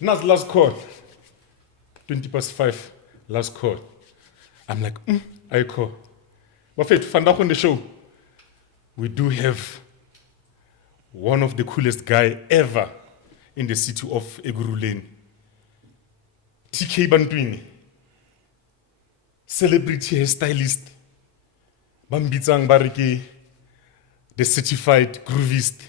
Nas last call. 5:20, last call. I'm like, I call. But wait, find out on the show. We do have one of the coolest guy ever in the city of Eguruleni. TK Bandin. Celebrity hairstylist. Bambitsang Bariki, the certified groovist.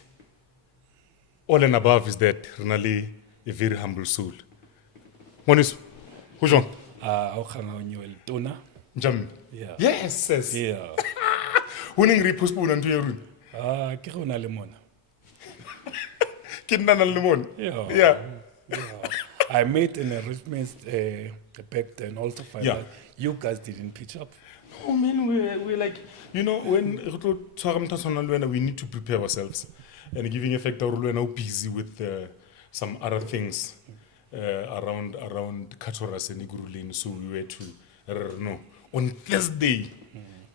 All and above is that Renali, a very humble soul. Monis, who's on? Jam. Yeah. Yes. Yeah. Winning repostpone and your room. Kirona lemon. Kidnana lemon. Yeah. I made an arrangement back then also find out you guys didn't pitch up. Oh man, we're like, when we need to prepare ourselves and giving effect we're now busy with some other things around Katoras and Iguruleni, so we were to no. On Thursday,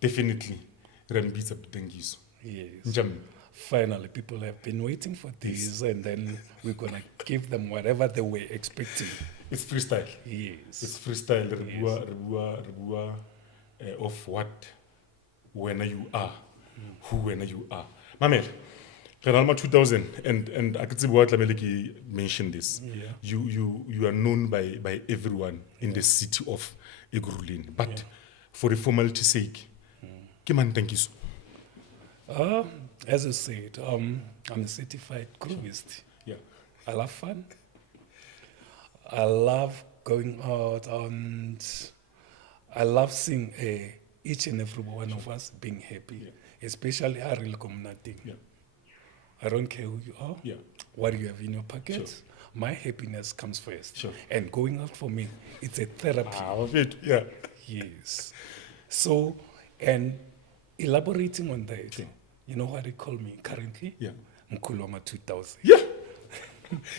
definitely Rambisa Tankiso. Yes. Finally, people have been waiting for this, and then we're gonna give them whatever they were expecting. It's freestyle. Yes. It's freestyle. Rebua, of what, when you are, who when you are. Mamel, Renalma 2000, and I could see what Lameliki mentioned this. Yeah. You are known by everyone in the city of Iguruleni, but for the formality's sake, Kiman Tankiso. As I said, I'm a certified groovist. Yeah. I love fun. I love going out, and I love seeing each and every one of us being happy, especially our real community. Yeah. I don't care who you are, what you have in your pocket. Sure. My happiness comes first. Sure. And going out for me, it's a therapy. Yeah. Yes. So, and elaborating on that, you know what they call me currently? Yeah. Umkhulu 2000. Yeah.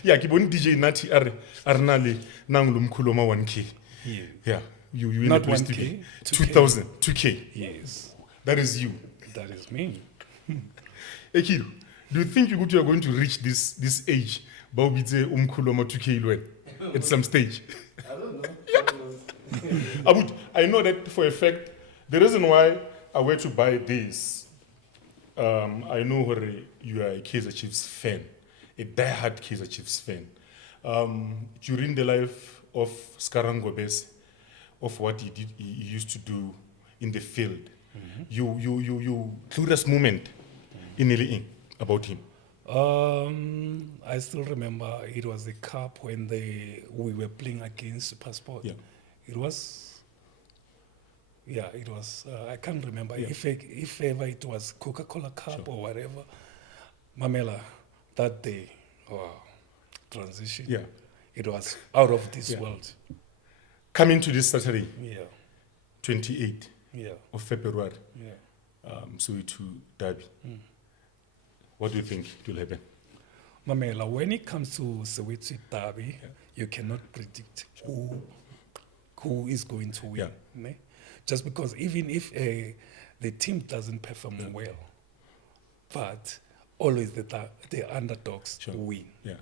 Yeah, kibon DJ Nati Arnali Nanglu Mkhulu 1K. Yeah. Yeah. You Not in the place to 1K, be. 2K. 2000, 2K. Yes. That is you. That is me. Ekiru, do you think you are going to reach this age? Baubitse Umkhulu 2K at some stage? I don't know. Abut, I know that for a fact. The reason why I went to buy this, I know you are a Kaizer Chiefs fan, a die-hard Kaizer Chiefs fan. During the life of Skarango Bese, of what he used to do in the field, you curious moment in Nili about him. I still remember it was the cup when we were playing against Passport. Yeah. It was, I can't remember if ever it was Coca-Cola Cup or whatever. Mamela, that day, transition. Yeah. It was out of this world. Coming to this Saturday, Yeah. 28th Yeah. of February, Yeah. Soweto Derby. What do you think will happen? Mamela, when it comes to Soweto Derby, you cannot predict who is going to win. Yeah. Ne? Just because even if the team doesn't perform well, but always the underdogs win. Yeah.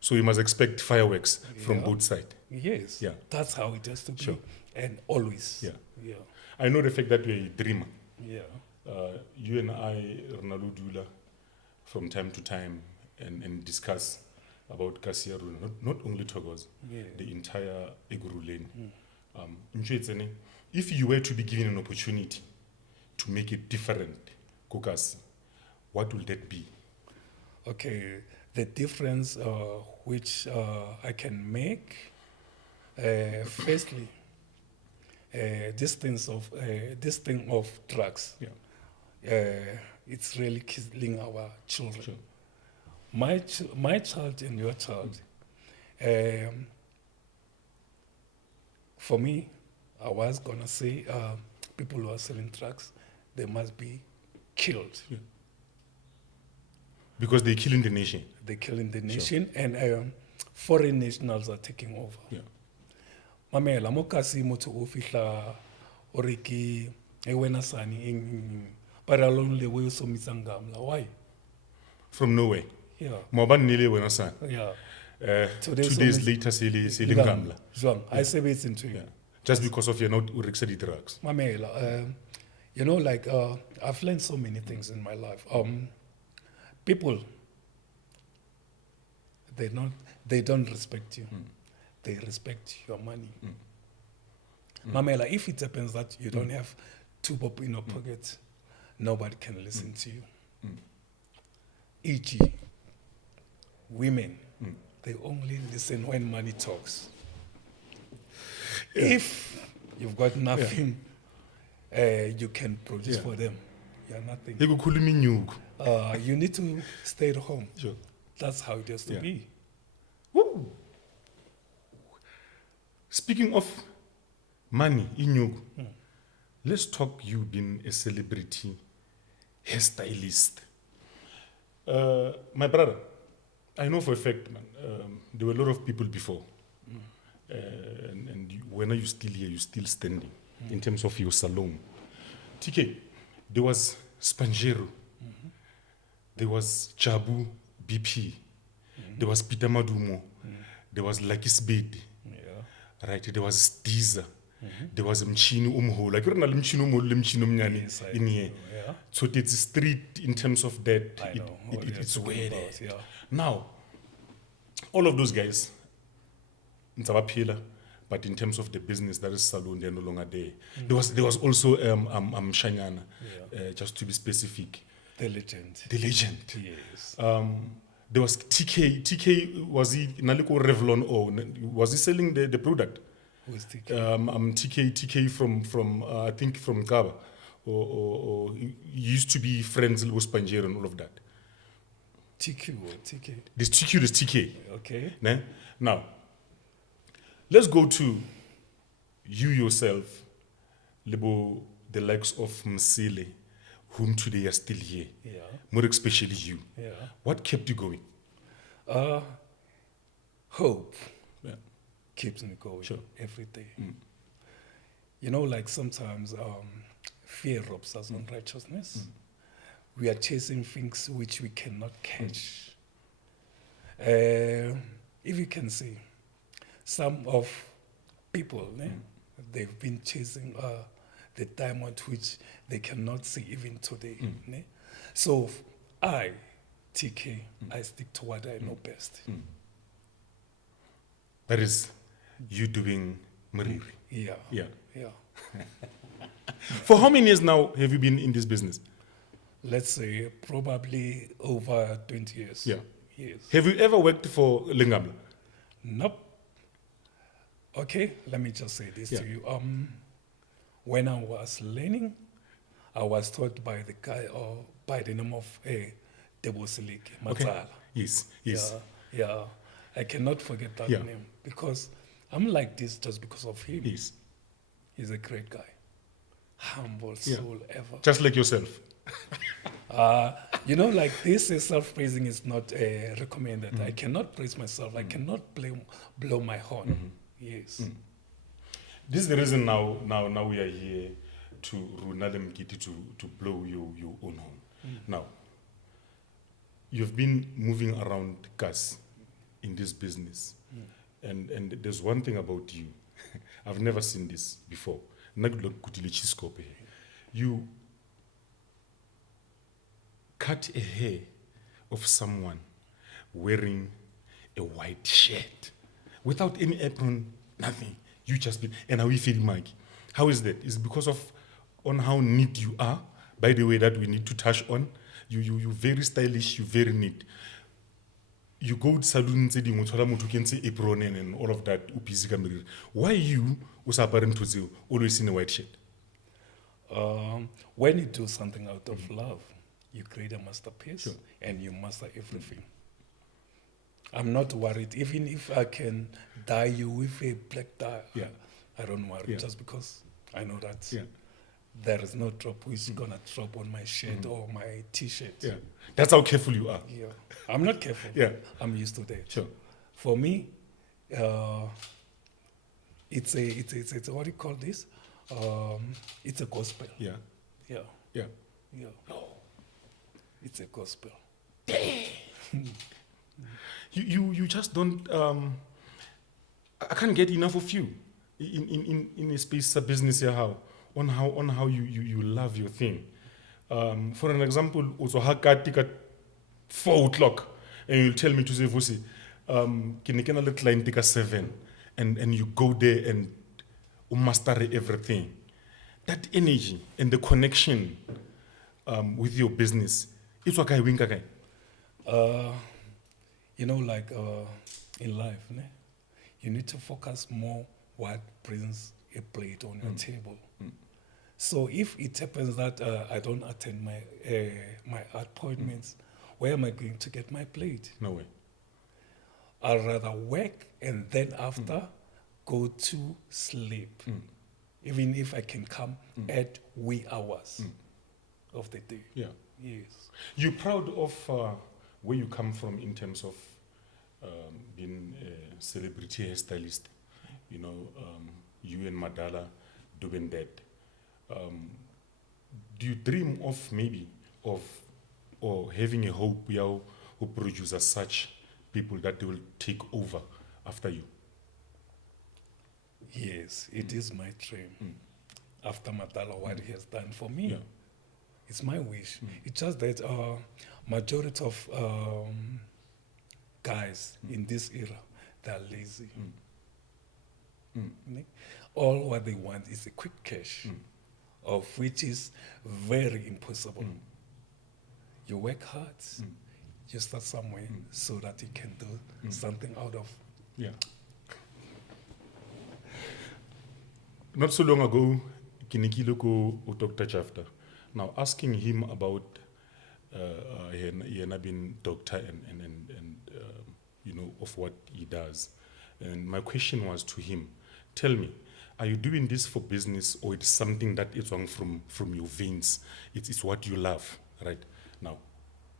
So you must expect fireworks from both sides. Yes. Yeah. That's how it has to be. Sure. And always. Yeah. Yeah. I know the fact that you're a dreamer. Yeah. You and I, Ronaldo Dula, from time to time, and discuss about Kasiaru, not only Togos, the entire Iguruleni. If you were to be given an opportunity to make it different, Kokasi, what will that be? Okay. The difference which I can make, firstly, this thing of drugs. It's really killing our children. Sure. My child and your child. For me, I was gonna say people who are selling drugs, they must be killed. Yeah. Because they're killing the nation. They're killing the nation, and foreign nationals are taking over. Yeah. Mamela mokasi motho o fihla o re ke e wena sani para lonely way so mitsangam la why From nowhere. yeah Moban nile wena san. yeah 2 days later, sele ngamla. I say it's into you. Yeah. Just because of not urexity drugs. Mamela, you know, like I've learned so many things in my life. People, they don't respect you. They respect your money. Mamela, if it happens that you don't have 2 bob in your pocket, nobody can listen to you. E.g., women, they only listen when money talks. If you've got nothing, you can produce for them. You're nothing. You need to stay at home. Sure. That's how it has to be. Woo. Speaking of money, Inyugu, let's talk you being a celebrity hairstylist. My brother, I know for a fact, man, there were a lot of people before. And when are you still here, you're still standing in terms of your salon. TK, there was Spanjero, there was Jabu BP, there was Peter Madumo, there was Lakis Bedi, right? There was Stiza, there was Mchinu Umkhulu. Like, you're not Mchinu Umkhulu, Mchinu Mnyani in here. So it's street in terms of that. It's weird. Now, all of those guys, but in terms of the business, that is salon, they're no longer there. There was also Shanyana, just to be specific. The legend. Yes. There was TK. TK, was he Naliko Revlon or was he selling the product? Who is TK? TK from I think from Kaba, or he used to be friends with Spanjero and all of that. TQ or TK? This TK. Okay. Now, let's go to you yourself, Lebo, the likes of Msile, whom today are still here. More especially you. What kept you going? Hope keeps me going every day. You know, like sometimes fear robs us on righteousness. We are chasing things which we cannot catch. If you can see, some of people, they've been chasing the diamond which they cannot see even today. So I, TK, I stick to what I know best. That is you doing Mariri. Yeah. For how many years now have you been in this business? Let's say probably over 20 years. Yes. Have you ever worked for Lingabla? Nope. Okay, let me just say this to you. When I was learning, I was taught by the guy by the name of Debosilike Matsala. Yes. Yeah. I cannot forget that name because I'm like this just because of him. Yes. He's a great guy. Humble soul ever. Just like yourself. You know, like this self-praising is not recommended. I cannot praise myself. I cannot blow my horn. Yes. This is the reason now we are here to Runale Mkiti to blow your own horn. Now, you've been moving around Kas in this business. And there's one thing about you. I've never seen this before. You cut a hair of someone wearing a white shirt without any apron, nothing. You just be, and how you feel, Mike? How is that? Is it because of on how neat you are? By the way, that we need to touch on. You very stylish. You very neat. You go to saloons, you can say apron and all of that. Why you always in a white shirt? When you do something out of love, you create a masterpiece and you master everything. I'm not worried. Even if I can dye you with a black dye, I don't worry just because I know that there is no drop which is going to drop on my shirt or my T-shirt. That's how careful you are. I'm not careful. I'm used to that. For me, it's what do you call this? It's a gospel. Yeah. It's a gospel. You just don't. I can't get enough of you in a space of business here. How you love your thing. For an example, also hakati at 4 o'clock, and you'll tell me to say Vusi, can let client take 7, and you go there and master everything. That energy and the connection with your business, it's what I win. You know, like in life, ne? You need to focus more what brings a plate on your table. So if it happens that I don't attend my appointments, where am I going to get my plate? No way. I'd rather work and then after go to sleep, even if I can come at wee hours of the day. Yeah. Yes. You're proud of where you come from in terms of being a celebrity hairstylist. You know, you and Madala doing that. Do you dream of maybe or having a hope who produces such people that they will take over after you? Yes, it is my dream. After Madala, what he has done for me. Yeah. It's my wish. It's just that majority of guys in this era, they're lazy. All what they want is a quick cash, of which is very impossible. You work hard, you start somewhere so that you can do something out of. Yeah. Not so long ago, Kinikilo ko Dr. Chafter. Now asking him about he had been doctor and you know of what he does, and my question was to him: tell me, are you doing this for business or it's something that is on from your veins? It's what you love, right? Now,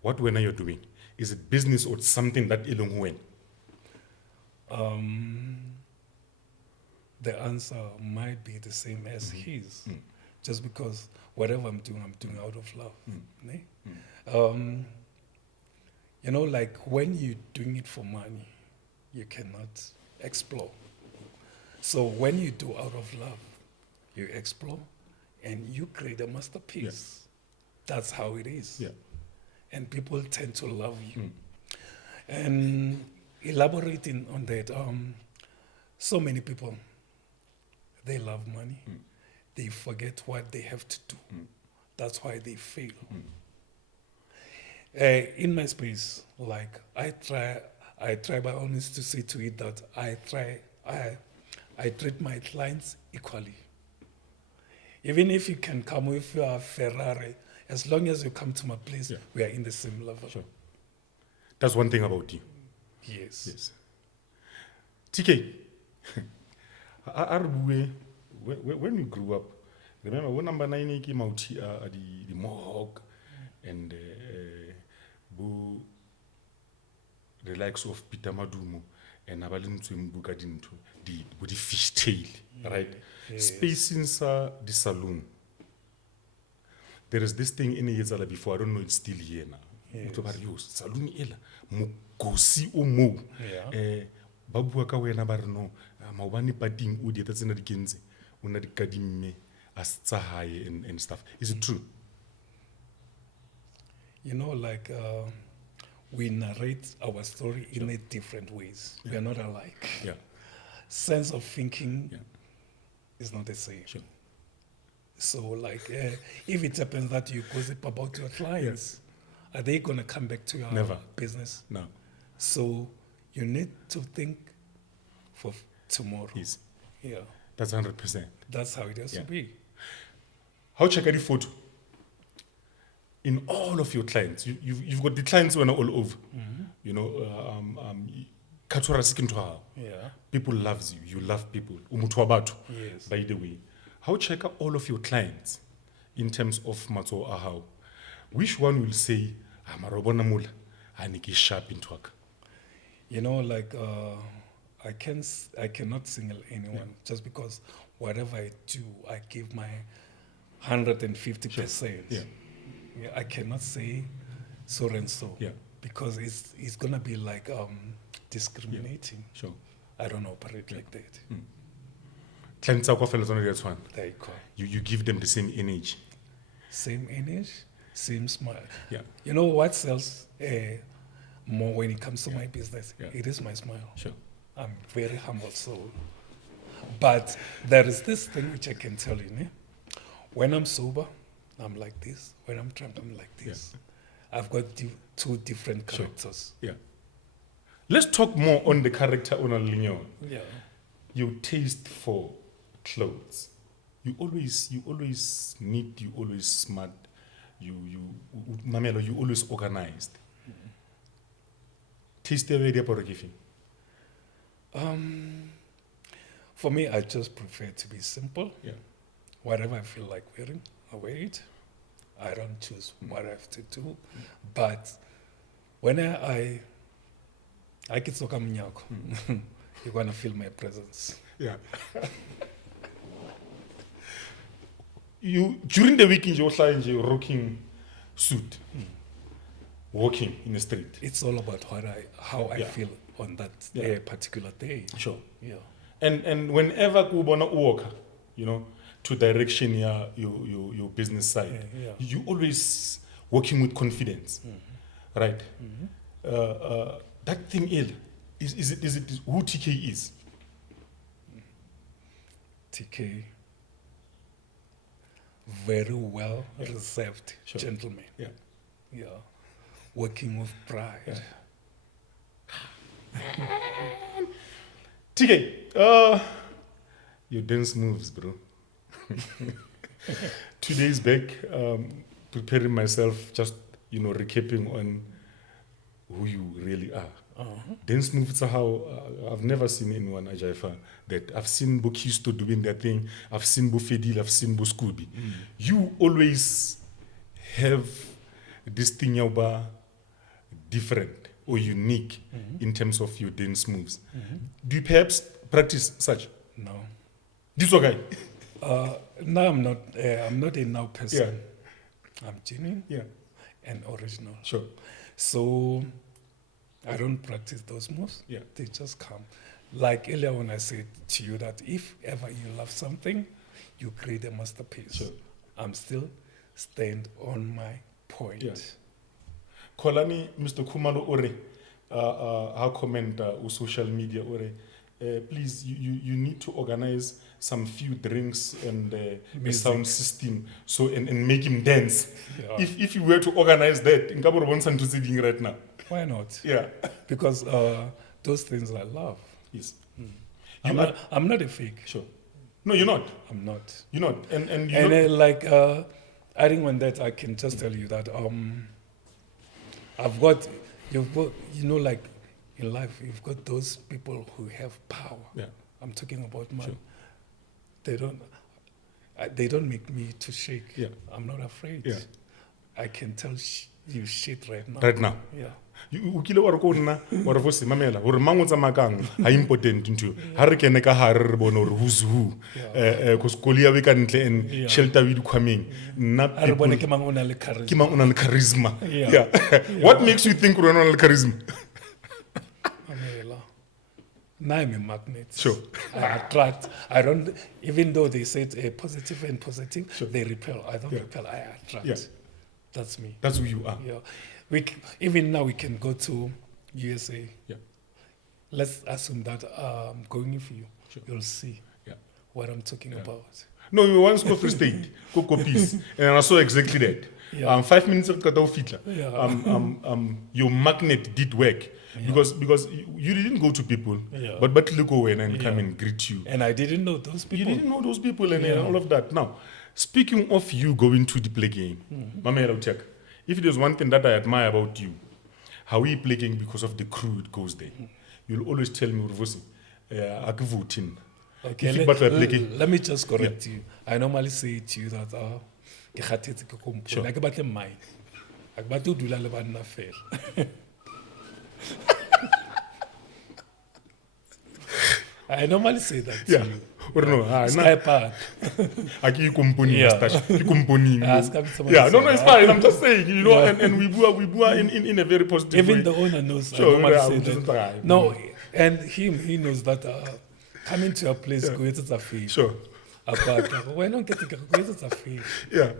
what when are you doing? Is it business or something that ilong when? The answer might be the same as his, just because whatever I'm doing out of love. Ne? You know, like when you're doing it for money, you cannot explore. So when you do out of love, you explore and you create a masterpiece. That's how it is. Yeah. And people tend to love you. And elaborating on that, so many people, they love money. They forget what they have to do. That's why they fail. In my space, like I try by honest to say to it that I treat my clients equally. Even if you can come with your Ferrari, as long as you come to my place, we are in the same level. Sure. That's one thing about you. Yes. TK, when you grew up, remember when number 9 came out the Mohawk and the likes of Peter Madumo and Abalin Bukadinto, the fishtail, right? Yes. Space inside the saloon. There is this thing in Yezala before, I don't know it's still here now. Yes. Saloon ela, mukosi omo. Babu ka wena ba re no maobane pating o di tsena di kenze una di kadimme as tsa hae and stuff. Is it true? You know, like we narrate our story in a different ways. We are not alike. Yeah. Sense of thinking is not the same. Sure. So, like, if it happens that you gossip about your clients, are they going to come back to your Never. business? No. So, you need to think for tomorrow. Yes. Yeah. That's 100%. That's how it has to be. How check any photo? In all of your clients, you've got the clients who are all over. You know, people loves you. You love people. Yes. By the way, how check out all of your clients in terms of matso ahau? Which one will say, "Amarobona mula, aniki sharp into work"? You know, like I cannot single anyone just because whatever I do, I give my 150%. Yeah. I cannot say so and so. Yeah. because it's gonna be like discriminating. Sure. I don't operate like that. Clients are quite on that one. There you go. You give them the same energy. Same energy, same smile. Yeah. You know what sells more when it comes to my business? Yeah. It is my smile. Sure. I'm very humble soul. But there is this thing which I can tell you. When I'm sober, I'm like this. When I'm drunk, I'm like this. I've got two different characters. Yeah. Let's talk more on the character on Lignon. Yeah. Your taste for clothes. You always neat, you always smart, Mamelo, you always organized. Taste the idea for giving. For me, I just prefer to be simple. Yeah. Whatever I feel like wearing, I wear it. I don't choose what I have to do. But when I get so you're gonna feel my presence. Yeah. You during the weekend you're rocking suit, walking in the street. It's all about how I Yeah. feel on that Yeah. particular day. Sure. Yeah. And whenever you wanna walk, to direction your business side, Yeah. you always working with confidence, right? That thing is it who TK is? TK, very well reserved gentleman. Yeah. Yeah. Working with pride. TK, your dance moves, bro. 2 days back, preparing myself, just recapping on who you really are. Dance moves are how I've never seen anyone Ajaifa that I've seen Bokisto doing their thing, I've seen Bofedil, I've seen Bo Scooby. You always have this thing yauba different or unique in terms of your dance moves. Do you perhaps practice such? No. This guy. No, I'm not. I'm not a now person. Yeah. I'm genuine Yeah. and original. Sure. So I don't practice those moves. Yeah. They just come. Like earlier when I said to you that if ever you love something, you create a masterpiece. Sure. I'm still stand on my point. Yeah. Kolani, Mr. Kumalo Ore, our comment on social media Ore, please, you need to organize some few drinks and a sound system and make him dance. Yeah. If you were to organize that, in Gabor Bonsan to sitting right now. Why not? Yeah. Because those things I love. Yes. I'm not a fake. Sure. No, you're not. I'm not. You're not. And you And adding on that, I can just tell you that you've got, like in life, you've got those people who have power. Yeah. I'm talking about man. Sure. They don't make me to shake. Yeah. I'm not afraid. Yeah. I can tell you shit right now. Right now. Yeah. You kile wa re ko nna wa re Vusi mamela hore mang o tsamakang ha important into ha re kene ka hare re bone hore who's who cause kolia we ka ntle and shelter we coming nna A re bone people ke mang o na le charisma. ke mang o na le charisma. Yeah. Yeah. What makes you think o na le charisma? Now I'm a magnet. Sure. I attract. I don't. Even though they said positive and positive, Sure. they repel. I don't repel. I attract. Yeah. That's me. That's who you are. Yeah. Even now we can go to USA. Yeah. Let's assume that I'm going with you. Sure. You'll see what I'm talking about. No, we once go Free State, go copies, and I saw exactly that. Yeah. 5 minutes after Fitla, Yeah. your magnet did work because you didn't go to people, Yeah. but you go in and come and greet you. And I didn't know those people. You didn't know those people and all of that. Now, speaking of you going to the play game, Mama check. If there's one thing that I admire about you, how we play game because of the crew it goes there. You'll always tell me, Vusi, Akvutin. Okay, If you battle a play game. let me just correct you. I normally say to you that Sure. ke batle mine. Ke batle ho dula le banna fela. I normally say that to you. Or no, Sky Park. Aki company Yeah. mustache. Company. Ask him someone Yeah, else. no, it's fine. I'm just saying, you know, Yeah. and we bua in a very positive way. Even the owner knows. Sure, I normally yeah, say I'm just that. like, No, and he knows that coming to your place, go it's a fee. Sure. But why not get it's a fee? Yeah.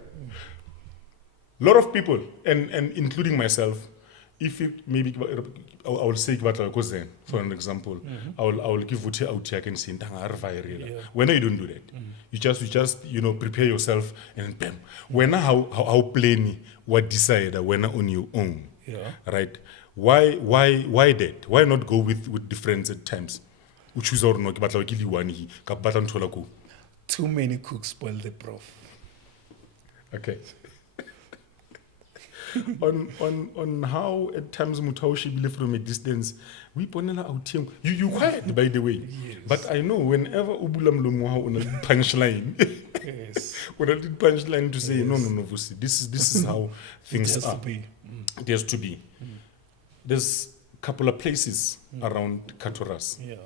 A lot of people, and including myself, if it maybe I will say Zen, for an example, I will give Vusi out here and say when you don't do that. You just prepare yourself and bam. When how plain what decide when on your own. Yeah. Right? Why that? Why not go with difference at times? You choose or not, but Too many cooks spoil the broth. Okay. on how at times Mutaushi believe from a distance, we ponela out him. You quiet by the way. Yes. But I know whenever Ubulam Lomuha on a punchline, Yes. when I did punchline to say Yes. no, Vusi, this is how things It has are. to be. It has to be. There's a couple of places around Katoras. Yeah.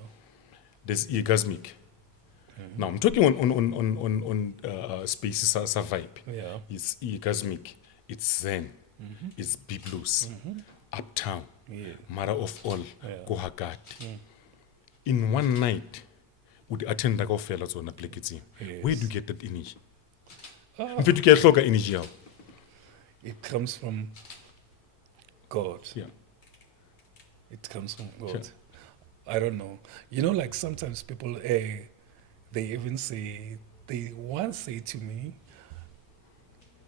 There's Egasmic. Now I'm talking on spaces as a vibe. Yeah. It's Egasmic. It's Zen. It's Biblos. Uptown. Yeah. Mara of all. Yeah. Kohagat. In one night, would attend the fellas on a plekiti. Yes. Where do you get that energy? Ah. In fact, you get local energy out. It comes from God. Yeah. It comes from God. Sure. I don't know. You know, like sometimes people, they even say, they once say to me,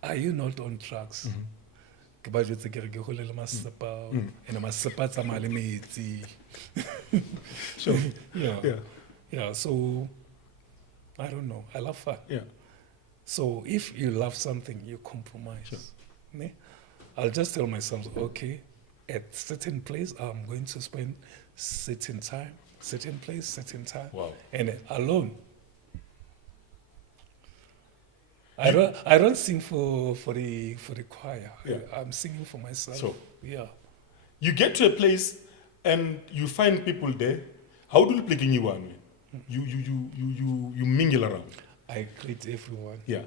are you not on drugs? Ke ba jwetse ke re ke holela masepa, and masepa tsa male metsi. Sure. Yeah. Yeah. Yeah, so I don't know. I love fun. Yeah. So if you love something, you compromise. Ne? I'll just tell myself, okay, at certain place, I'm going to spend certain time, certain place, certain time. Wow. And alone. I don't sing for the choir. Yeah. I'm singing for myself. So Yeah. you get to a place and you find people there. How do you play in you? You mingle around. I greet everyone. Yeah.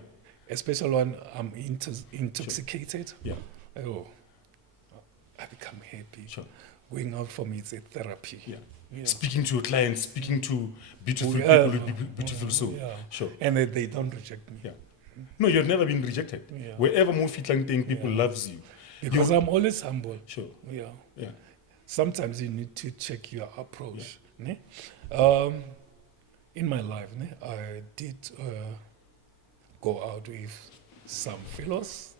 Especially when I'm intoxicated. Yeah. Oh, I become happy. Sure. Going out for me is a therapy. Yeah. Yeah. Speaking to your clients, speaking to beautiful Yeah. people with beautiful soul. Yeah. Sure. And they don't reject me. Yeah. No, you've never been rejected. Yeah. Wherever Mufi thing, people loves you. Because I'm always humble. Sure. Yeah. Yeah. Sometimes you need to check your approach. Ne? In my life, ne, I did go out with some fellows.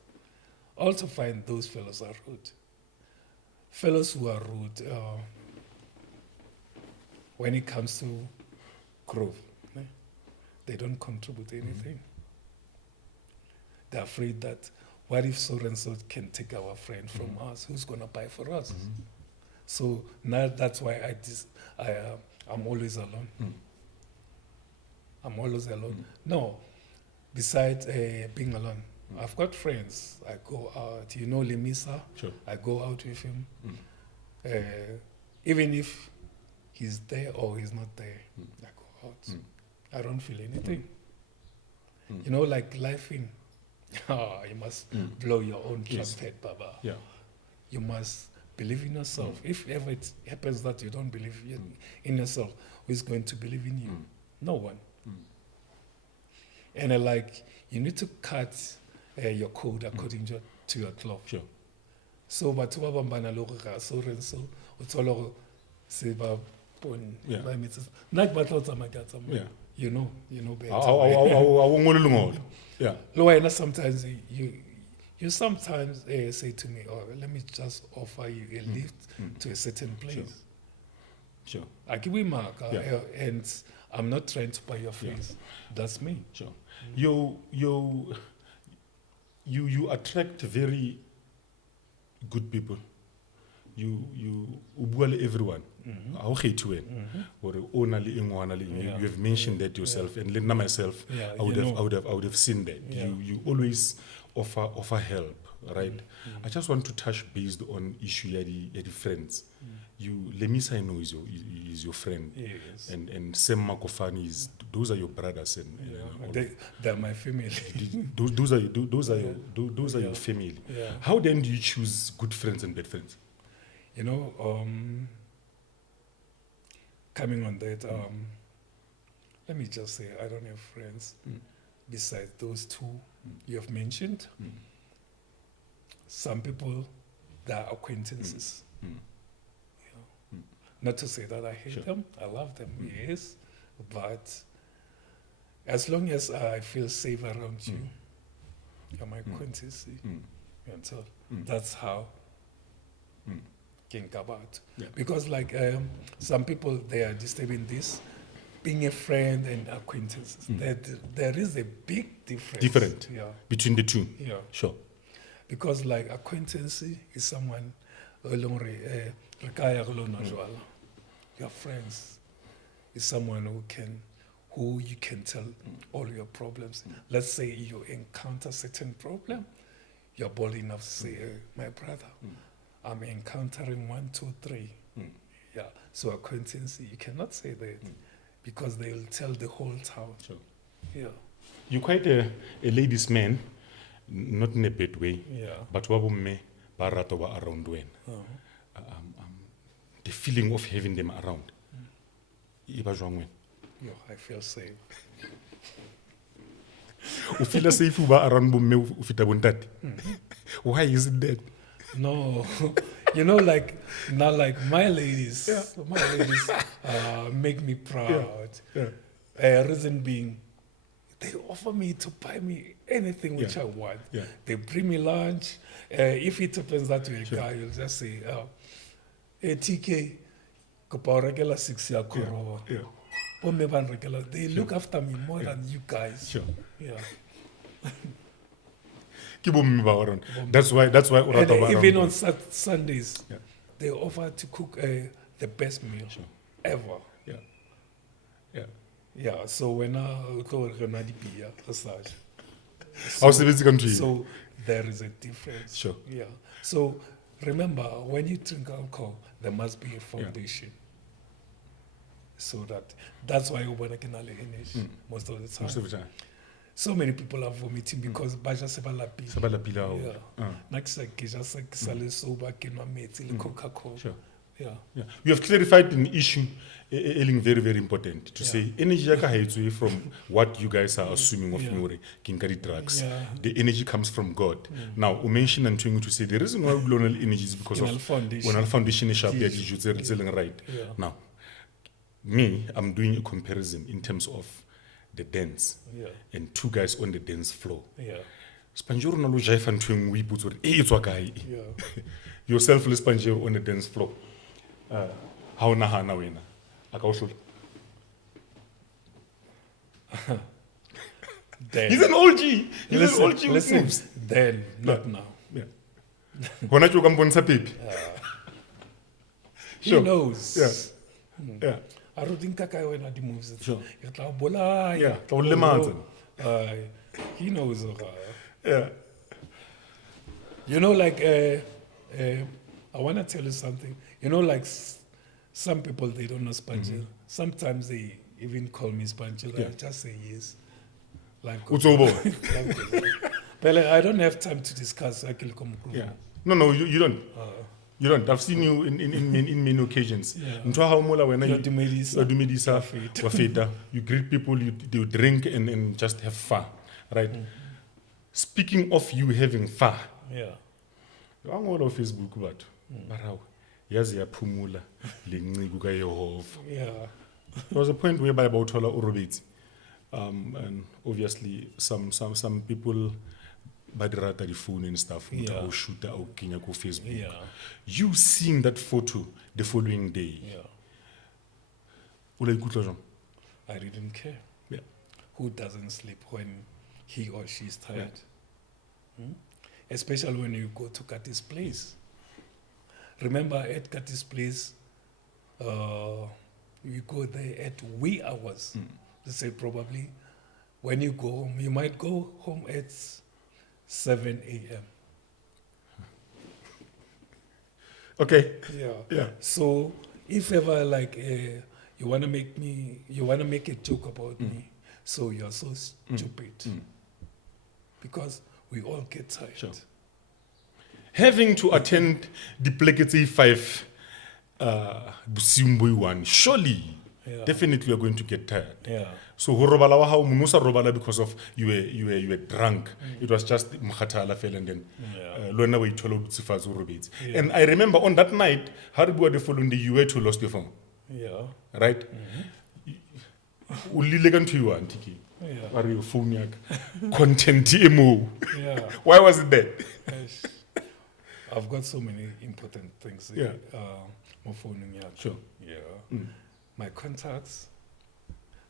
Also find those fellows are rude. Fellows who are rude when it comes to growth, ne, they don't contribute anything. They're afraid that what if so and so can take our friend from us? Who's gonna buy for us? So now that's why I'm always alone. I'm always alone. No, besides being alone, I've got friends. I go out. You know Lemisa? Sure. I go out with him. Even if he's there or he's not there, I go out. I don't feel anything. You know, like life in. You must blow your own trumpet, Baba. Yeah. You must believe in yourself. If ever it happens that you don't believe in yourself, who is going to believe in you? No one. And you need to cut your code according to your cloth. Sure. So, but so and so, se ba pon ba metsi nna ke batla go tsamaya ka tsamaya. Yeah. You know better. Yeah. Loena, sometimes you sometimes say to me, oh, let me just offer you a lift to a certain place. Sure. I give you mark, and I'm not trying to buy your face. That's me. Sure. You attract very good people. You ubuale everyone. How hate you or only you have mentioned that yourself, and Linda myself, I would have seen that. You always offer help, right? I just want to touch based on issue the friends. Lemisa I know is your friend. Yes. And Sam Makofani those are your brothers and all They're my family. those are your family. Yeah. How then do you choose good friends and bad friends? Coming on that, let me just say I don't have friends besides those two you have mentioned. Some people, they are acquaintances. Not to say that I hate them, I love them, yes, but as long as I feel safe around you, you're my acquaintance. And so that's how think about. Yeah. Because some people, they are disturbing this, being a friend and acquaintances. There is a big difference. Yeah. Between the two. Yeah. Sure. Because acquaintance is someone your friends is someone who you can tell all your problems. Let's say you encounter certain problem, you're bold enough to say, my brother, I'm encountering 1, 2, 3. Yeah. So acquaintance, you cannot say that because they will tell the whole town. Sure. Yeah. You're quite a ladies' man, not in a bad way. Yeah. But wabumme barato wa around when. The feeling of having them around. Iba jwang when? Yo, I feel safe. You feel safe uba around bomme ufita bontate. Why is it that? No, my ladies make me proud. Yeah. Reason being, they offer me to buy me anything which I want. Yeah. They bring me lunch. If it happens that way, a guy will just say, hey, TK, kopa regular 6 year koro. They look after me more than you guys. Sure. Yeah. That's why And even on Sundays, they offer to cook the best meal ever. Yeah. Yeah. Yeah. So when I go to beer, so there is a difference. Sure. Yeah. So remember, when you drink alcohol, there must be a foundation. So that's why you want to get energy most of the time. Most of the time. So many people are vomiting because baja sebalapila. Sebalapila. Coca-Cola. Sure. Yeah. Yeah. You have clarified an issue, very, very important to say energy yaka from what you guys are assuming of Nuri, kinkari drugs. Yeah. The energy comes from God. Now, we mentioned and to say the reason why we learn energy is because of when our foundation is sharp, right. Yeah. Now, me, I'm doing a comparison in terms of the dance and two guys on the dance floor. Yeah. Spanjoro na lo jaifa ntweng we put it's wakai. Yourself le Spanjoro on the dance floor. How na hana wena. Akawushula. He's an OG. He's an OG with moves. Then, not now. Yeah. Hona tjo kampon pipi. He knows. Yeah. Yeah. I don't think I when I moves. Sure. Yeah. He knows. Yeah. I want to tell you something. Some people, they don't know Spanjil. Sometimes they even call me Spanjil. I just say yes. But I don't have time to discuss. Yeah. No, you don't. You don't. I've seen you in many occasions. You greet people, you drink and just have fun. Right? Speaking of you having fun. Yeah. I'm all on Facebook, but yaziyaphumula lenciko kaYehova. Yeah. There was a point whereby Bawuthola urobeti. And obviously some people badirata the phone and stuff, or shoot out Kenya ko Facebook. Yeah. You seeing that photo the following day. Yeah. I didn't care. Yeah. Who doesn't sleep when he or she is tired? Especially when you go to Kati's place. Remember at Kati's place, you go there at wee hours. Let's say probably when you go home, you might go home at 7 a.m. Okay. Yeah. Yeah. So if ever like you wanna make a joke about me, so you're so stupid. Because we all get tired. Sure. Having to attend the Pleketse 5 Busimbui one, surely, definitely you are going to get tired. Yeah. So robala wa hao munusa robala because of you were drunk. It was just mkhathala fell and then lona we told tsifazo robits. And I remember on that night, how did the following day you were to lost your phone. Yeah. Right? Ulile kan to one TK. Yeah. Are your phone yak content emo. Yeah. Why was it that? Gosh. I've got so many important things. Yeah. My phone, yeah. Sure. Yeah. My contacts,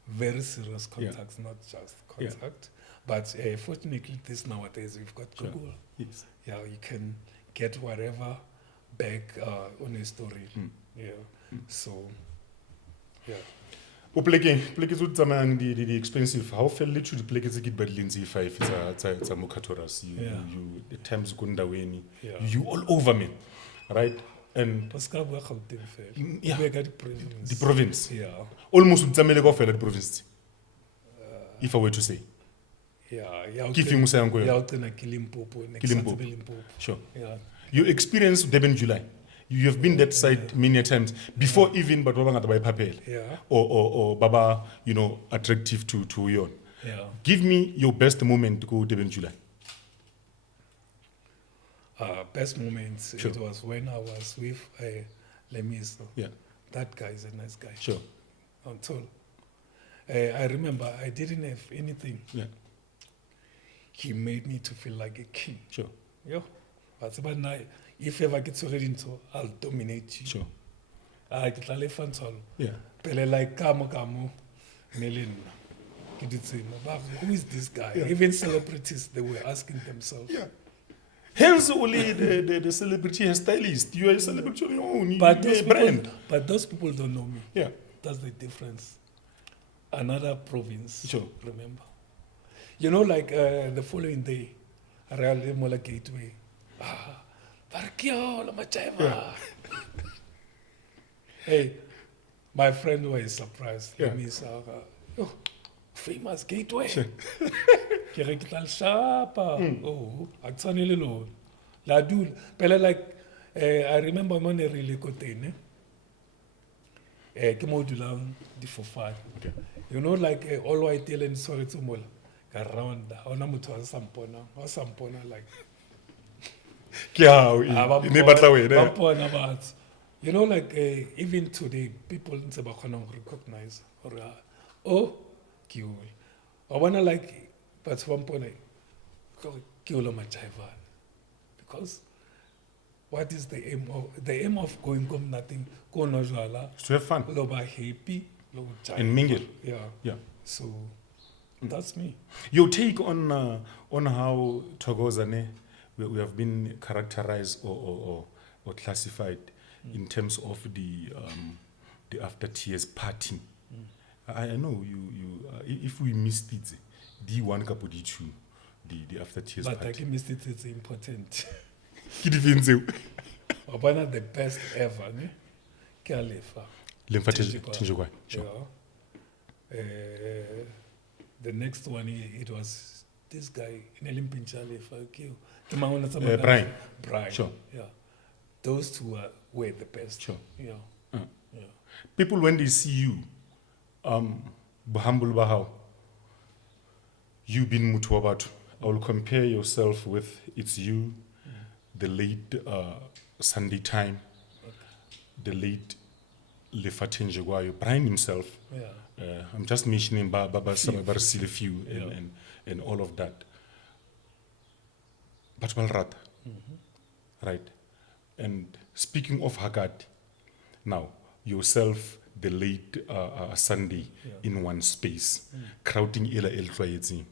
very serious contacts, not just contact. But fortunately, this nowadays we've got Google. Yes. Yeah, you can get whatever back on a story. Yeah. So, yeah. O pleke tso tsamayang di expensive. How fell to the pleke tse ke badileng tse 5 tsa Mokatoras. You the times go ndaweni. You all over me. Right? And Yeah. The province. Yeah. Almost utsamele go fela the province. If I were to say. Yeah. Kifing usa yango. Limpopo. Sure. Yeah. You experienced Durban July. You have been that side many times before even but baba ngata ba papel. Yeah. Or baba, attractive to yon. Yeah. Give me your best moment to go Durban July. Best moments, Sure. it was when I was with Lemiso. Yeah. That guy is a nice guy. Sure. I'm told. I remember I didn't have anything. Yeah. He made me to feel like a king. Sure. Yo. But now, if ever get ready into, I'll dominate you. Sure. I get a fan solo. Yeah. Pele like kamo, Melin. Who is this guy? Yeah. Even celebrities, they were asking themselves. Yeah. Hence, only the celebrity has stylist. You are a celebrity on your own. But You are a brand. but those people don't know me. Yeah. That's the difference. Another province. Sure. Remember. Like the following day, Real Mola Gateway. Barkio, Lamacheva. Hey, my friend was surprised. Yeah. He said, famous Gateway. Sure. Oh, actually, Lord. La dul. Pele like, I remember when I really got in. Kemo dulang di fofane. Okay. Like all white tail and sorry to mol. Around ona mutho wa sampona like. Ne batla wena. Bampona but like even today people ntse ba khona go recognize or ke o. I wanna like but bampona ke o machaiva because what is the aim of going home nothing go no jwala To have fun. lo ba happy lo jive And mingle. yeah so that's me. Your take on how Togozane we have been characterized or classified in terms of the after tears party. I know you if we missed it, D1 kapo D2, the after tears But party. I missed it, it's important. Kidivenzeu. One of the best ever, ne? Kalefa. Tinjikwa. Sure. The next one, it was this guy, Nelimpinchalefa. Brian. Brian. Sure. Yeah. Those two were the best. Sure. Yeah. Yeah. People when they see you, humble bahao, you been mutwabatu. I will compare yourself with it's you, the late Sunday Time, the late Lefatenjegwayo, Brian himself. Yeah. I'm just mentioning Baba Samabarsile few and all of that. But Malrata, right? And speaking of Haggard, now yourself, the late Sunday in one space, crowding Ela El Twayeti.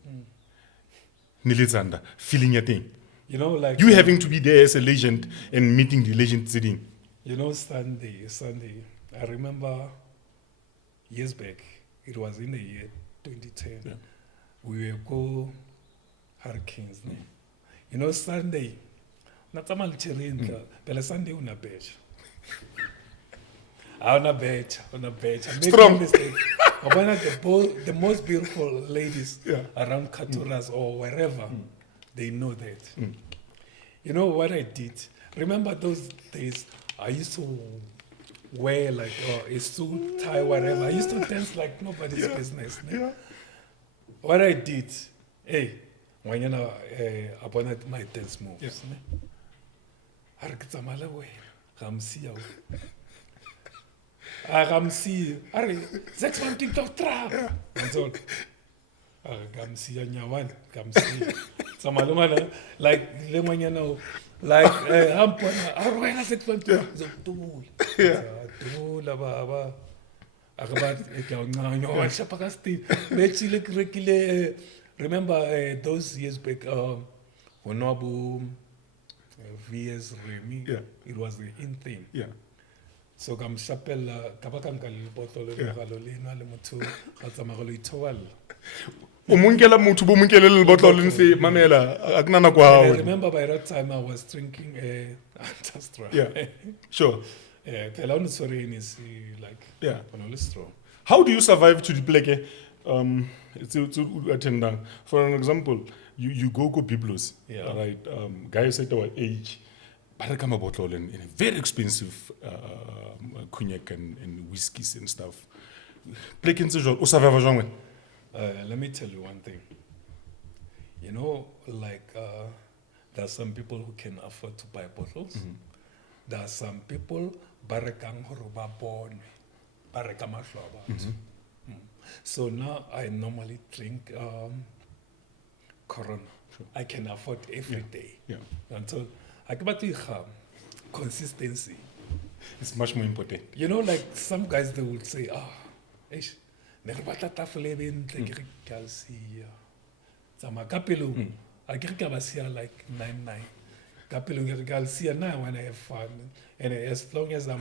Nilizanda, feeling your thing. Like You having to be there as a legend and meeting the legend sitting. Sunday. I remember years back, it was in the year 2010. Yeah. We were go Hurricanes. Sunday, Natsama lichirinda. Pele Sunday una becha. Una becha. Strong. No mistake. The most beautiful ladies around Katuras or wherever, they know that. You know what I did? Remember those days I used to wear like a suit, tie, whatever. I used to dance like nobody's business. Yeah. What I did, when you know, upon my dance moves. Yes. Are 6 months TikTok trap. And so, Gamsi Nyawan, Gamsi. Samalumana, like Lemon, you know, like Hampona, Arwena 6 months trap. Tool. Tool, Ababa. Akabat, Ekao, Shapakasti, Bechile, Rekile. Remember those years back, Honobu, VS Remy, it was the in thing. Yeah. So kam chapelle kabakang kalibotolo galolina le motho a tsamagalo ithoala. Umunkela motho bo munkele le botlolo nse mamela akunana kwa I remember by that time I was drinking a Antastra. Yeah. Sure. Yeah, phela unisori is like strong. How do you survive to the pleke it's attending? For an example, you go biblos, right? Guys at our age Barakama bottle in a very expensive cognac and whiskeys and stuff. Let me tell you one thing. You know, like there are some people who can afford to buy bottles. There are some people barakang horoba born barakama shwaba. So now I normally drink Corona. Sure. I can afford every day. Yeah. Until consistency. It's much more important. You know, like some guys, they will say, like like 9-9. Now when I have fun. And as long as I'm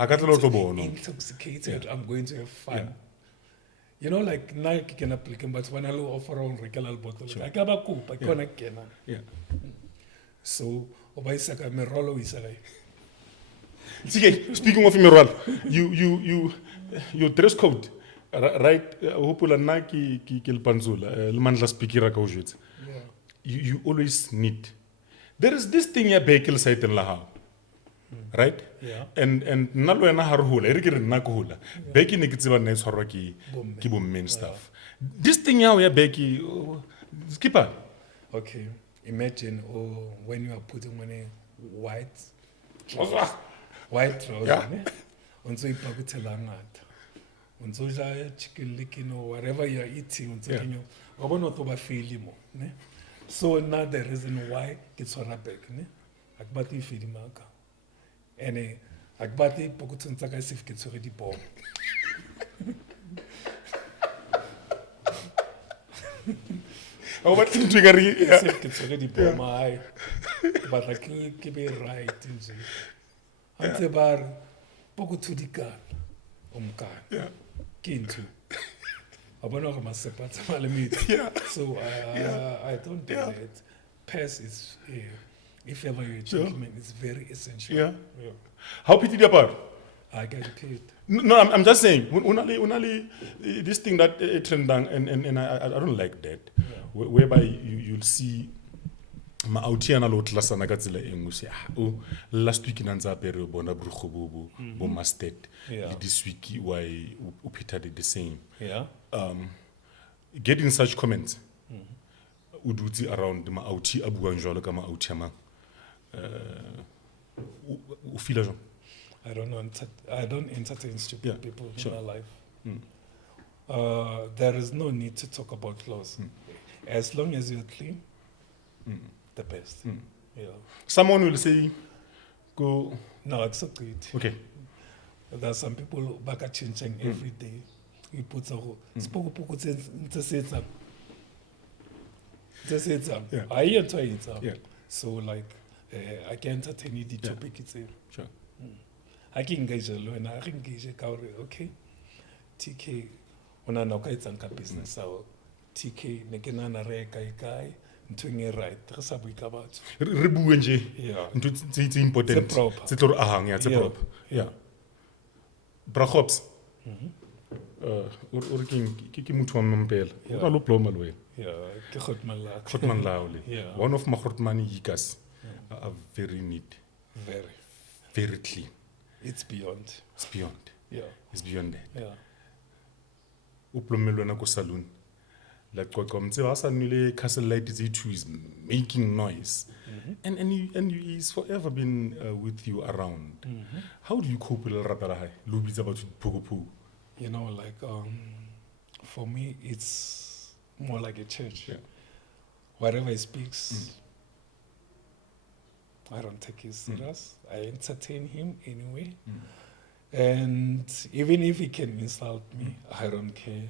intoxicated, I'm going to have fun. Yeah. You know, like now can apply, but when I offer on regular bottle, I can't. Yeah. So, speaking of Miral, your dress code, right? You always need. There is this thing ya vehicle site in Lahao, right? Yeah. And nalo na harhula, erikere na kuhula. Beki nikitsiba na isoroki kibo main stuff. This thing ya beki skipper. Okay. Imagine when you are putting on a white trousers, unso ipakutela ngata, unso ja chicken licking or whatever you are eating, unso kinyo, wabona toba feel mo, ne? So now the reason why it's on a back, ne? Akbati feel maka, and akbati pokutun taka sif gets already born. Oh, what thing to get? It's already born my, but I can't keep it right. Ante bar pokutudika umkhulu. Kintu. Abona kama sepata malemit. So I don't do that. Pass is if ever you're a gentleman, it's very essential. Yeah. How pity the apart? I get paid. No, I'm just saying. Unali, this thing that trendang and I don't like that. Yeah. Whereby you'll see ma autiana lo tlasa na katsela engwe se last week nanza pere bona brugobobo bo masted this week why Peter did the same. Yeah. Getting such comments udutsi around ma auti abuang jwalo ka ma auti ama o feel genre. I don't entertain stupid people in my life. There is no need to talk about clothes. As long as you're clean, the best. Yeah. Someone will say, go. No, it's so good. Okay. There are some people who back at changing every day. He puts a I hear it. So, like, I can entertain the topic itself. Sure. I can engage alone. I can engage okay. TK, when I know it's a business. So, TK, Nekena Reka, ntho e right re sa bue ka batho re bue nje yeah ntho tse important Tse proper. tse tlo re ahang ya tse Yeah. proper yeah brachops o re ke motho wa mmempela o Yeah. ka lo ploma le wena yeah ke khotman la Grootman Lauli. Yeah. One of my Grootman yikas are very neat, very very clean. it's beyond It's beyond. yeah It's beyond that. yeah Uplomelwana ko saloon. Like Kwakomtse Asanule Castle Light is making noise. And you he's forever been with you around. How do you cope with Ratarahai? Lubis about Pogo. you know like for me it's more like a church Yeah. whatever he speaks I don't take it serious I entertain him anyway and even if he can insult me I don't care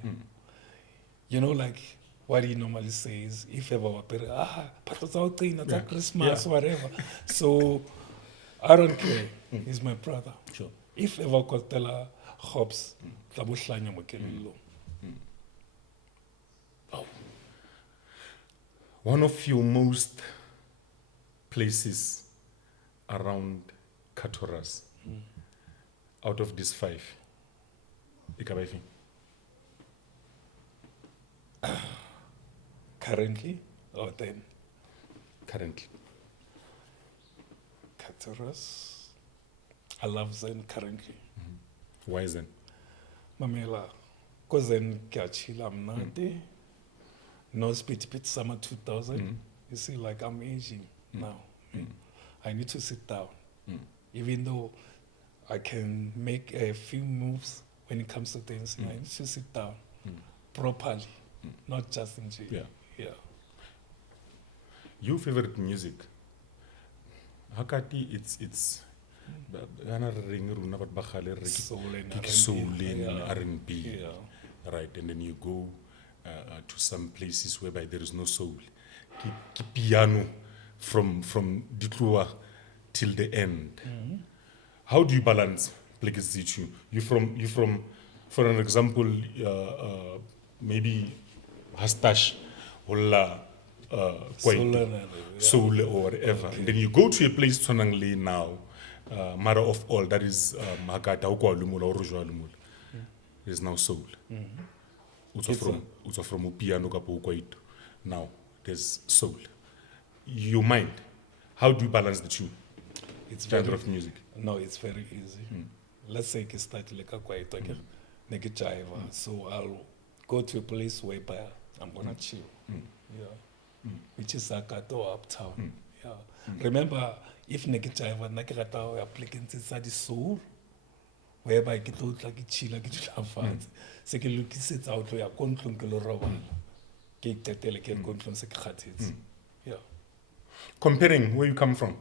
you know like what he normally says if ever it's Christmas Yeah. whatever so I don't care he's my brother Sure. if ever kotela hops tabuhlanya mokelelo One of your most places around Katoras, out of these 5, Ikabaifi. currently or then Currently. Kataras I love Zen currently Why then? mamela ko Zen ke a chilla mnate no speed summer 2000 you see like I'm aging now I need to sit down even though I can make a few moves when it comes to dancing I need to sit down properly not just in jail Yeah. yeah Your favorite music? Hakati, it's Gana ring runa but bakhale soul and Kick R&B. soul in Yeah. R&B, yeah right? And then you go to some places whereby there is no soul. Ki piano from Ditlua till the end. How do you balance places you from for an example maybe Hastash or soul Kwaito, and R&B, yeah. soul or whatever. And then you go to a place Tonangli now, matter of all, that is Hakata Lumula or Rujwa Lumula. There's now soul. Also from piano kapo Kwaito. Now there's soul. Your mind, how do you balance the two it's genre very of music? no it's very easy let's say ke start like a quiet okay ne ke jive so I'll go to a place whereby I'm gonna chill yeah which is Akato uptown yeah remember if ne ke jive na ke rata ho applicants tsa di soul whereby ke tlo tla ke chilla ke dula fatshe se ke lokisetsa ho tlo ya kontlong ke lo robala ke qetele ke kontlong se ke kgathetse yeah Comparing where you come from,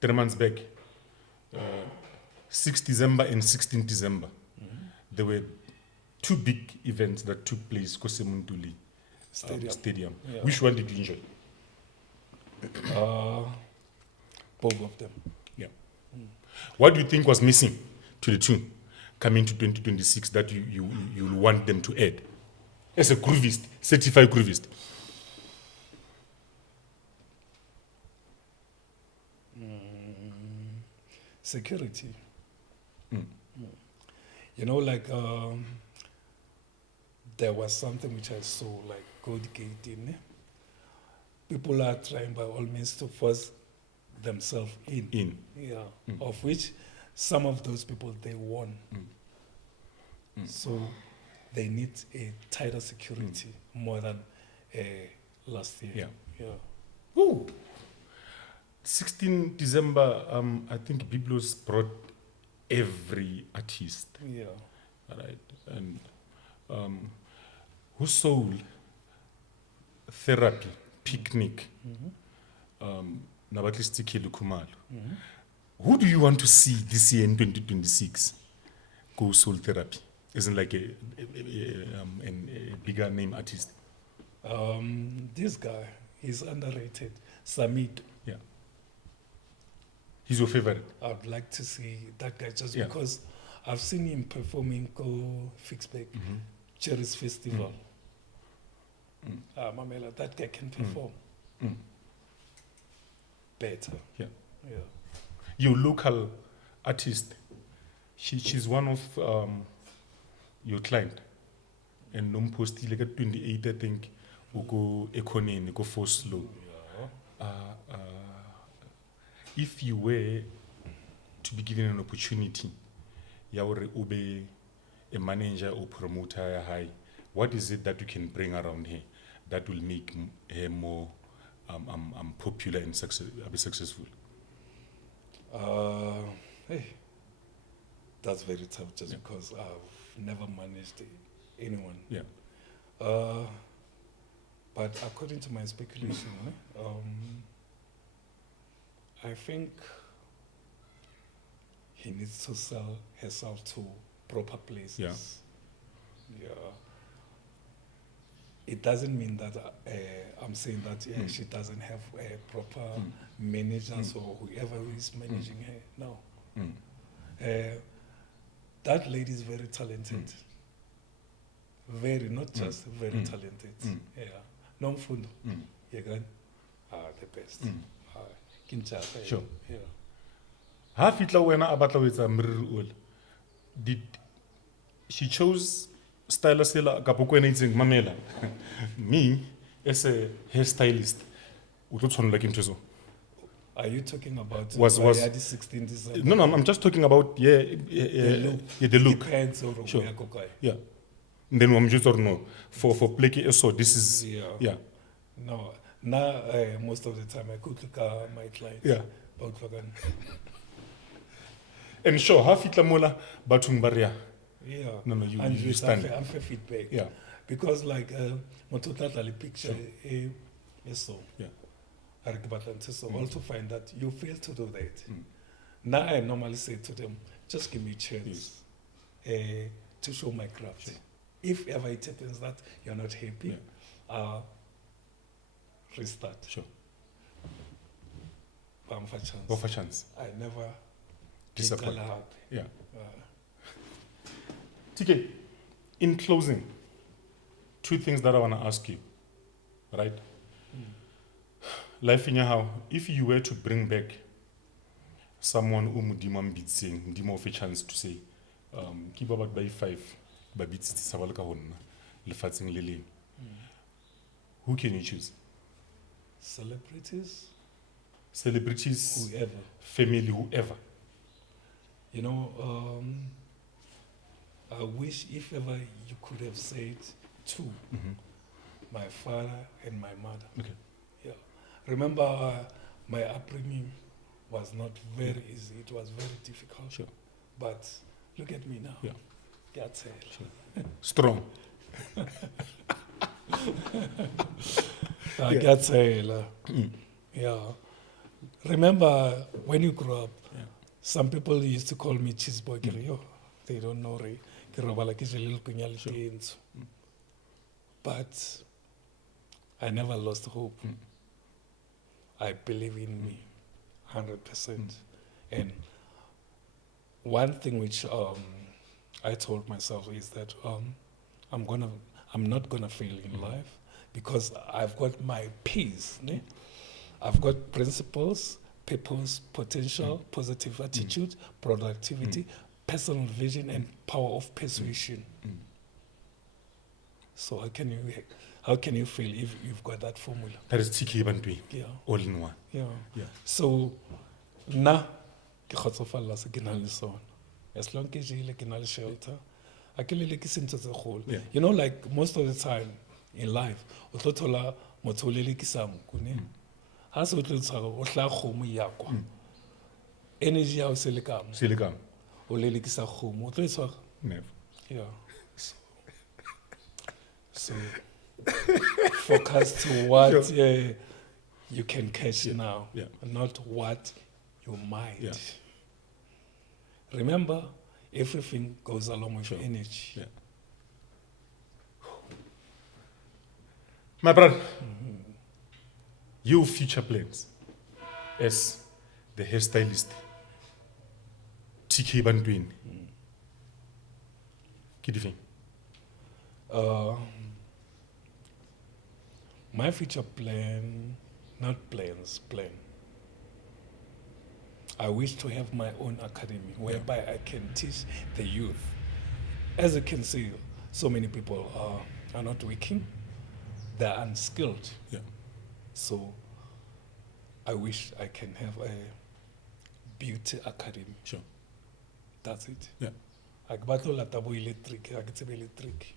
3 months back, 6 December and 16 December, there were 2 big events that took place Kosemunduli Stadium. Yeah. Which one did you enjoy? both of them Yeah. What do you think was missing to the tune coming to 2026 that you want them to add? As a groovist, certified groovist. security. You know, like there was something which I saw, like code gating. People are trying by all means to force themselves in. Yeah. Of which some of those people they won. So they need a tighter security more than last year. Yeah. Yeah. Ooh. 16 December, I think Biblos brought every artist, Yeah. right? And whose soul, therapy, picnic, Nabatlisti Kilukumalu. Who do you want to see this year in 2026 go soul therapy? Isn't like a bigger name artist? This guy, he's underrated. Samid. Yeah. He's your favorite? I'd like to see that guy just Yeah. because I've seen him performing Go Fixback Cherries Festival. Mamela, that guy can perform better. Yeah. Yeah. Your local artist, she's one of your client. And postile at 28, I think, who go Econin, go for slow. Yeah. If you were to be given an opportunity, Yaure Ube, a manager or promoter high, what is it that you can bring around here that will make her more popular and be successful? Hey, that's very tough just because I've never managed anyone. Yeah. But according to my speculation, I think he needs to sell herself to proper places. Yeah. It doesn't mean that I'm saying that she doesn't have proper managers or whoever is managing her. No. That lady is very talented. Very, not just very talented. Yeah. Non-fundo. The best. Sure. Yeah. Ha fitla wena a batla ho etsa moriri ole. Did she chose stylist la ka bokwena itseng mamela? Me as a hairstylist o tlo tshwanela ke ntho tso. Are you talking about Was 16 December? No, I'm just talking about the look. Depends on Sure. where go guy. Yeah. And then I'm just or no for pleki so this is yeah. No. Now most of the time I could look at my clients. Yeah. About for gun. And sure, ha fitla mola bathung baria. Yeah. No, you stand. Unfair feedback. Yeah. Because like mototala picture so. Yeah. So also find that you fail to do that. Now I normally say to them, just give me a chance to show my craft. Sure. If ever it happens that you're not happy, restart. Sure. For chance. I never disappoint. Yeah. Uh, TK, in closing, two things that I want to ask you, right? Life in your house, if you were to bring back someone who mudima mbitsing, mudima of a chance to say, keep about by 5, by bits sabalka honna, lefatsing lily. Who can you choose? Celebrities, whoever. family, whoever. You know, I wish if ever you could have said two, my father and my mother. Okay. Yeah. Remember, my upbringing was not very easy. It was very difficult. Sure. But look at me now. Yeah. That's it. Sure. Strong. That's it. Yeah. Remember when you grew up, some people used to call me cheese boy. They don't know. But I never lost hope. I believe in me 100%. And one thing which I told myself is that I'm not gonna fail in life because I've got my peace. I've got principles, purpose, potential, positive attitude, productivity, personal vision, and power of persuasion. So how can you fail if you've got that formula? That is TK Bandin. Yeah. All in one. Yeah. Yeah. So na ke kgotsofalla se ke na le sona. As long as you like in shelter, I can like into the whole. You know, like most of the time in life, o tlo thola motho le lekisa mokune. Ha se o tlo tsaka o hla khomo ya kwa. Energy ya o se lekam. O le lekisa khomo o tlo tsaka. Never. Yeah. So focus to what you can catch now, not what you might. Yeah. Remember, everything goes along with energy. Yeah. My brother, your future plans as the hairstylist, TK Bandin. What do you think? My future plan, not plans, plan. I wish to have my own academy whereby I can teach the youth. As you can see, so many people are not working, they're unskilled. Yeah. So I wish I can have a beauty academy. Sure. That's it. Yeah. I battle latabo electric, I get electric.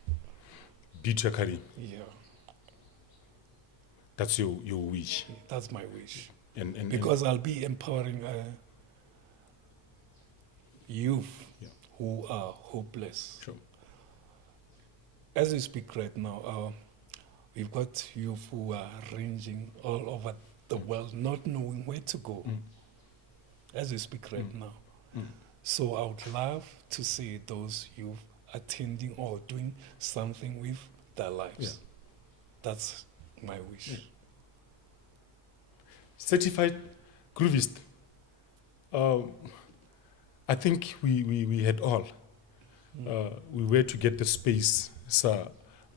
Beauty Academy. Yeah, That's your wish. that's my wish. And Because I'll be empowering youth Yeah. who are hopeless. Sure. As we speak right now, we've got youth who are ranging all over the world, not knowing where to go. As we speak right now. So I would love to see those youth attending or doing something with their lives. Yeah. That's my wish. Certified groovist. I think we had all. We were to get the space, sir,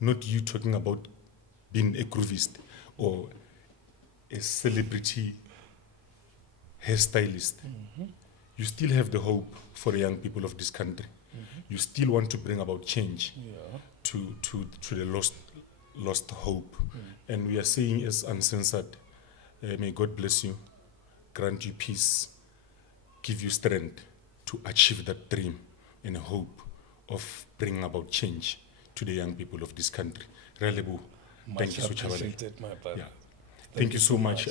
not you talking about being a groovist or a celebrity hairstylist. You still have the hope for the young people of this country. You still want to bring about change Yeah. to the lost hope. And we are saying as Uncensored, may God bless you, grant you peace, give you strength to achieve that dream and hope of bringing about change to the young people of this country. Relebo, thank you so much. Appreciated, my brother. Yeah. Thank you so much.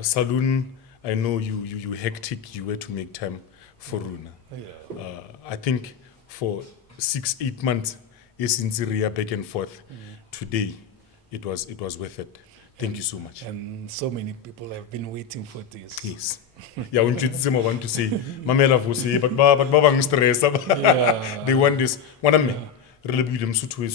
Saloon, I know you hectic, you were to make time for Runa. Yeah. I think for 6-8 months, since Ria back and forth, today it was worth it. Thank you so much. And so many people have been waiting for this. Yes. Yeah, when you want to say, Mamela Vusi, but Baba stress. Yeah. They want this. One of me, really be them sutu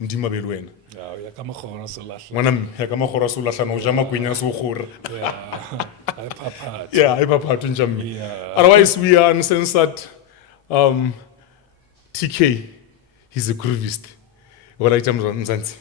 Ndima Belwen. Yeah, we are coming home so last. One of me, Yakamahora Sulashan, Jama Queen so hor. Yeah. I papa. Yeah, I papa to Jami. Yeah. Otherwise, we are Uncensored. TK, he's a groovist. What items on Zanzi?